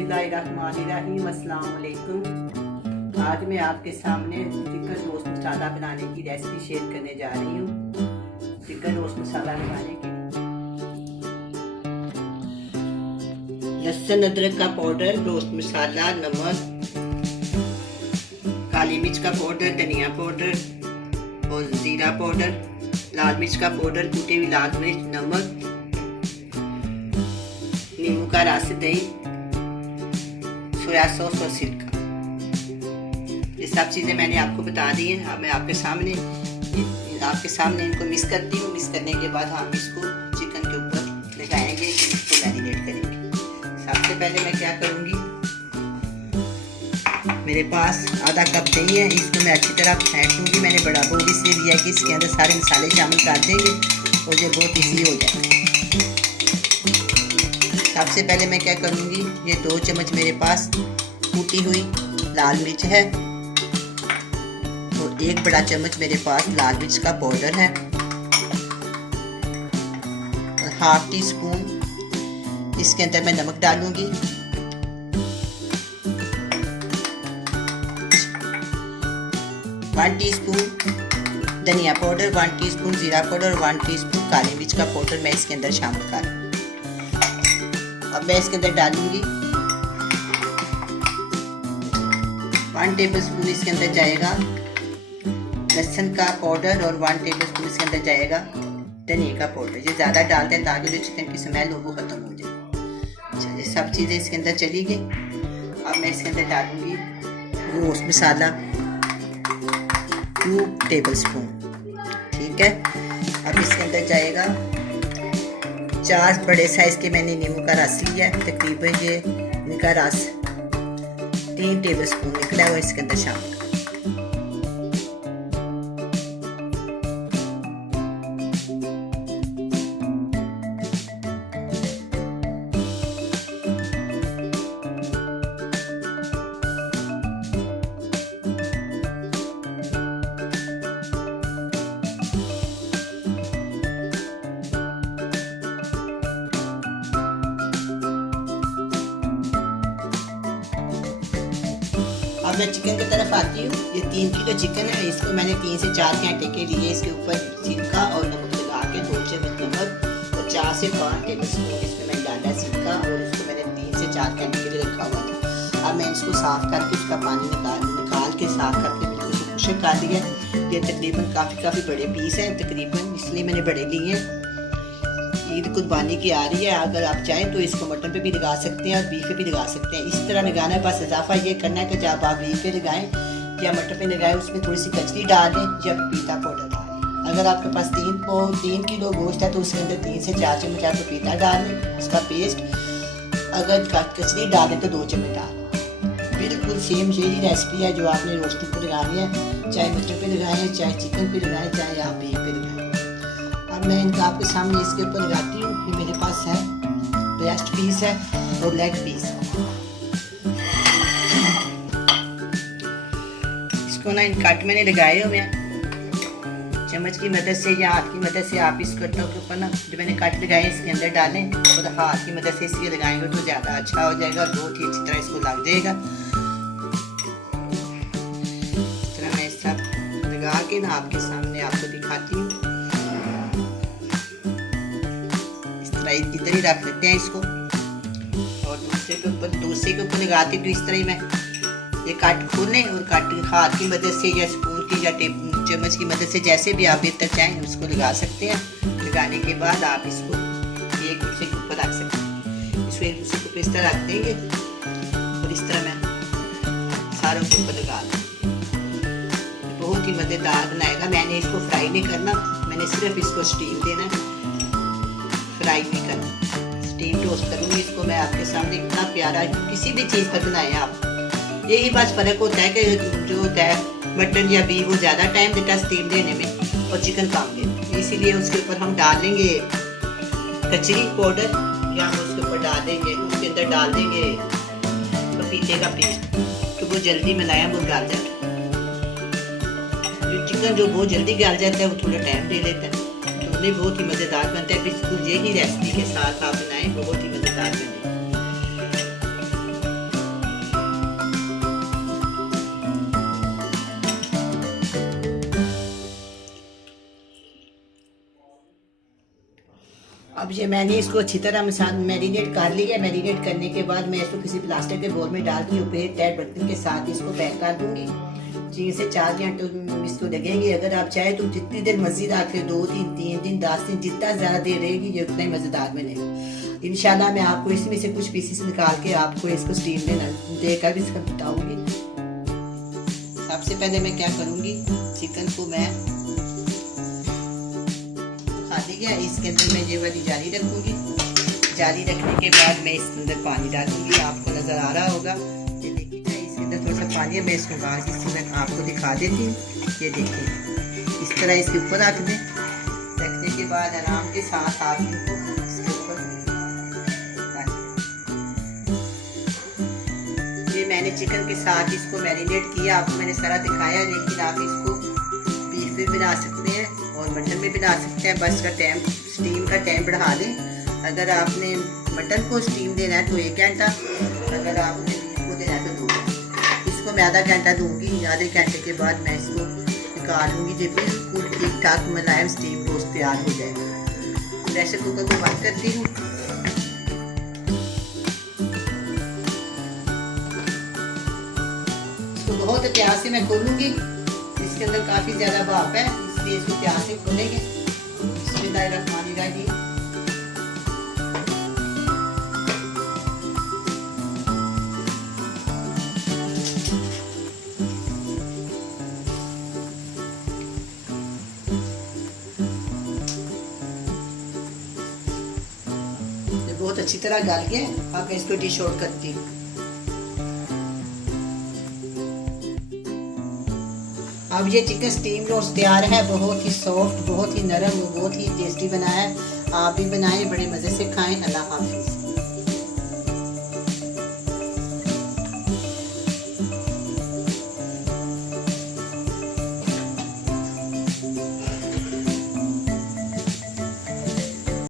बिस्मिल्लाहिर्रहमानिर्रहीम। अस्सलाम वालेकुम। आज मैं आपके सामने चिकन रोस्ट मसाला बनाने की रेसिपी शेयर करने जा रही हूँ। चिकन रोस्ट मसाला बनाने के लहसुन अदरक का पाउडर, रोस्ट मसाला, नमक, काली मिर्च का पाउडर, धनिया पाउडर और जीरा पाउडर, लाल मिर्च का पाउडर, कुटी हुई लाल मिर्च, नमक, नींबू का रस, दही, सोया सॉस और सिरका। ये सब चीज़ें मैंने आपको बता दी हैं। अब मैं आपके सामने इनको मिक्स करती हूँ। मिक्स करने के बाद हम इसको चिकन के ऊपर लगाएंगे, इसको मैरिनेट करेंगे। सबसे पहले मैं क्या करूँगी, मेरे पास आधा कप दही है, इसको मैं अच्छी तरह फेंट लूँगी। मैंने बड़ा बोल इसलिए लिया कि इसके अंदर सारे मसाले शामिल कर देंगे और ये बहुत ईजी हो जाएगा। सबसे पहले मैं क्या करूँगी, ये 2 चम्मच मेरे पास कूटी हुई लाल मिर्च है और 1 बड़ा चम्मच मेरे पास लाल मिर्च का पाउडर है और ½ टी स्पून इसके अंदर मैं नमक डालूंगी। वन टीस्पून धनिया पाउडर, 1 टीस्पून जीरा पाउडर और 1 टीस्पून काली मिर्च का पाउडर मैं इसके अंदर शामिल कर। अब मैं इसके अंदर डालूंगी 1 टेबलस्पून इसके अंदर जाएगा लहसुन का पाउडर और 1 टेबलस्पून इसके अंदर जाएगा धनिया का पाउडर। ये ज़्यादा डालते हैं ताकि जो चिकन की स्मेल हो वो खत्म हो जाए। अच्छा, ये सब चीज़ें इसके अंदर चली गई। अब मैं इसके अंदर डालूंगी रोस्ट मसाला 2 टेबलस्पून। ठीक है, अब इसके अंदर जाएगा 4 बड़े साइज के मैंने नींबू का रस लिया है। तकरीबन ये इनका रस 3 टेबलस्पून निकला है, वो इसके अंदर शामिल। अब मैं चिकन की तरफ आती हूँ। ये 3 किलो चिकन है, इसको मैंने 3 से 4 घंटे के लिए इसके ऊपर सिरका और नमक लगा के 2 चम्मच नमक और 4 से 5 टेबलस्पून इसमें मैंने डाला सिरका और इसको मैंने 3 से 4 घंटे के लिए रखा हुआ था। अब मैं इसको साफ करके उसका पानी निकाल के साफ करके बिल्कुल इसको खुशक कर दिया। ये तकरीबन काफ़ी बड़े पीस हैं, तकरीबन इसलिए मैंने बड़े लिए हैं। ईद कुर्बानी की आ रही है, अगर आप चाहें तो इसको मटन पे भी लगा सकते हैं और बीफ पे भी लगा सकते हैं। इस तरह लगाना है, बस इजाफा ये करना है कि जब आप बीफ पे लगाएं या मटन पे लगाएं उसमें थोड़ी सी कचरी डाल दें या पपीता पाउडर डालें। अगर आपके पास 3 किलो गोश्त है तो उसके अंदर 3 से 4 चम्मच आप पपीता डाल लें, उसका पेस्ट। अगर कचरी डालें तो 2 चम्मच डालें। बिल्कुल सेम यही रेसिपी है जो आपने रोस्टिंग पर लगानी है, चाहे मटन पे लगाएं, चाहे चिकन पे लगाएं, चाहे आप बीफ पे लगाएं। अब मैं इनका आपके सामने इसके ऊपर लगाती हूँ। ये मेरे पास है ब्रेस्ट पीस है और लेग पीस है। इसको ना इन कट मैंने लगाए हुए हैं, चम्मच की मदद से या हाथ की मदद से आप इस कटों के ऊपर ना जो मैंने कट लगाए इसके अंदर डालें और हाथ की मदद से इसलिए लगाएंगे तो ज़्यादा अच्छा हो जाएगा और बहुत ही अच्छी तरह इसको लग जाएगा। इस तरह मैं सब लगा के ना आपके सामने आपको दिखाती हूँ। इधर ही रख देते हैं इसको और दूसरे के ऊपर लगाते तो इस तरह ही मैं ये कट खोलने और कट हाथ की मदद से या स्पून की या चम्मच की मदद से जैसे भी आप बेहतर चाहें उसको लगा सकते हैं। लगाने के बाद आप इसको एक दूसरे के ऊपर रख सकते हैं। इसको एक दूसरे के ऊपर इस तरह रख देंगे और इस तरह मैं सारों के ऊपर लगा दूँ। बहुत ही मज़ेदार बनाएगा। मैंने इसको फ्राई नहीं करना, मैंने सिर्फ इसको स्टीम देना है, फ्राई नहीं करना। स्टीम टोस्ट करूँगी इसको मैं आपके सामने। इतना प्यारा किसी भी चीज़ पर बनाएं आप, यही बस फ़र्क होता है कि जो होता है मटन या बीफ वो ज़्यादा टाइम देता है स्टीम देने में और चिकन कम देता है। इसीलिए उसके ऊपर हम डाल देंगे कचरी पाउडर या हम उसके ऊपर डाल देंगे, उसके अंदर डाल देंगे पपीते का पेस्ट तो वो जल्दी मिलाया वो गल जाता है। जो चिकन जो बहुत जल्दी गल जाता है वो थोड़ा टाइम ले लेता है, तो बहुत ही मज़ेदार बनता है। बिल्कुल यही रेसिपी के साथ आप बनाएं, बहुत ही मज़ेदार बने। अब ये मैंने इसको अच्छी तरह मैरिनेट कर लिया। मैरिनेट करने के बाद मैं इसको किसी प्लास्टिक के बोल में डाल के ऊपर टाइट बर्तन के साथ इसको पैक कर दूंगी। 3 से 4 घंटे इसको लगेंगे। अगर आप चाहे तो जितनी देर मर्जी रख ले, 2 दिन 3 दिन 10 दिन, जितना ज़्यादा देर रहेगी ये उतना ही मज़ेदार बनेगा। इंशाल्लाह मैं आपको इसमें से कुछ पीसेस निकाल के आपको इसको स्टीम में देकर भी इसका बताऊँगी। सबसे पहले मैं क्या करूँगी, चिकन को मैं खा लिया, इसके अंदर मैं ये वाली जाली रखूँगी। जाली रखने के बाद मैं इसके अंदर पानी डालूँगी। आपको नज़र आ रहा होगा, ये देखिए इसके अंदर थोड़ा सा पानी है। मैं इसको बाहर की इसमें आपको दिखा देती हूँ। ये देखिए इस तरह इसके ऊपर रख दें। रखने के बाद आराम के साथ आप इनको इसके ऊपर रख दें। ये मैंने चिकन के साथ इसको मैरिनेट किया, आपको मैंने सारा दिखाया। लेकिन आप इसको बीफ में बना सकते हैं और मटन में बना सकते हैं। बस का टाइम, स्टीम का टाइम बढ़ा दें। अगर आपने मटन को स्टीम देना है तो 1 घंटा, अगर आपने बीफ को देना है तो 2 घंटा। इसको मैं आधा घंटा दूंगी। आधे घंटे के बाद मैं इसको निकाल लूँगी। जो बिल्कुल ठीक ठाक मुलायम स्टीम रोस्ट तैयार हो जाएगा। प्रेशर कुकर को बंद करती हूँ। इसको बहुत प्यार से मैं खोलूँगी। इसके अंदर काफ़ी ज़्यादा भाप है, इसलिए इसको प्यार से खोलेंगे। बिस्मिल्लाहिर्रहमानिर्रहीम। ये बहुत अच्छी तरह गल गया। अब मैं इसको डिश आउट करती हूँ। अब ये चिकन स्टीम रोस्ट तैयार है। बहुत ही सॉफ्ट, बहुत ही नरम, बहुत ही टेस्टी बना है। आप भी बनाएं, बड़े मज़े से खाएं।